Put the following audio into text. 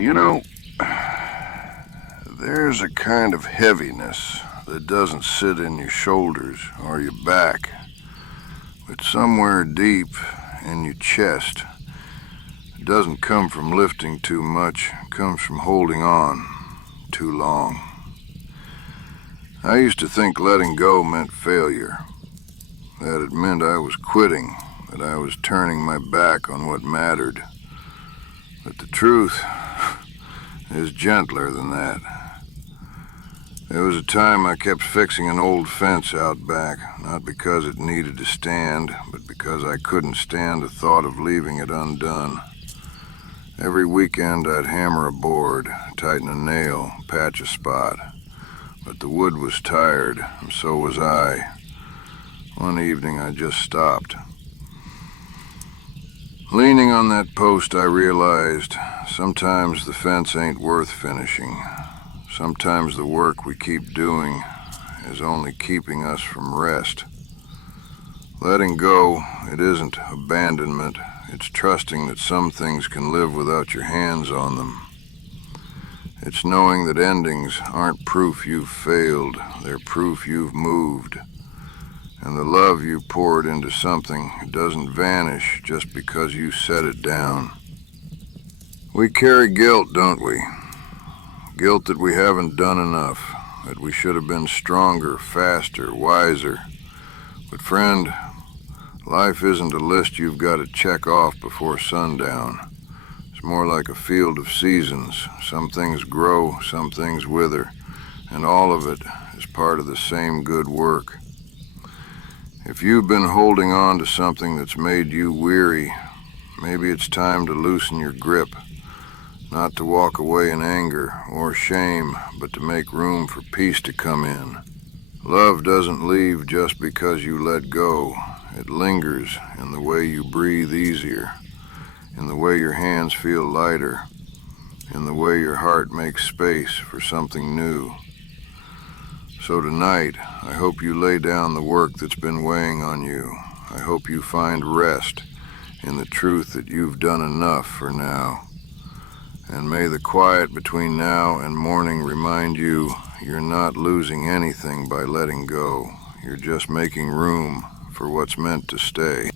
You know, there's a kind of heaviness that doesn't sit in your shoulders or your back, but somewhere deep in your chest. It doesn't come from lifting too much, it comes from holding on too long. I used to think letting go meant failure, that it meant I was quitting, that I was turning my back on what mattered. But the truth is gentler than that. There was a time I kept fixing an old fence out back, not because it needed to stand, but because I couldn't stand the thought of leaving it undone. Every weekend I'd hammer a board, tighten a nail, patch a spot. But the wood was tired, and so was I. One evening I just stopped. Leaning on that post, I realized sometimes the fence ain't worth finishing. Sometimes the work we keep doing is only keeping us from rest. Letting go, it isn't abandonment. It's trusting that some things can live without your hands on them. It's knowing that endings aren't proof you've failed, they're proof you've moved. And the love you poured into something doesn't vanish just because you set it down. We carry guilt, don't we? Guilt that we haven't done enough, that we should have been stronger, faster, wiser. But friend, life isn't a list you've got to check off before sundown. It's more like a field of seasons. Some things grow, some things wither, and all of it is part of the same good work. If you've been holding on to something that's made you weary, maybe it's time to loosen your grip. Not to walk away in anger or shame, but to make room for peace to come in. Love doesn't leave just because you let go. It lingers in the way you breathe easier, in the way your hands feel lighter, in the way your heart makes space for something new. So tonight, I hope you lay down the work that's been weighing on you. I hope you find rest in the truth that you've done enough for now. And may the quiet between now and morning remind you you're not losing anything by letting go. You're just making room for what's meant to stay.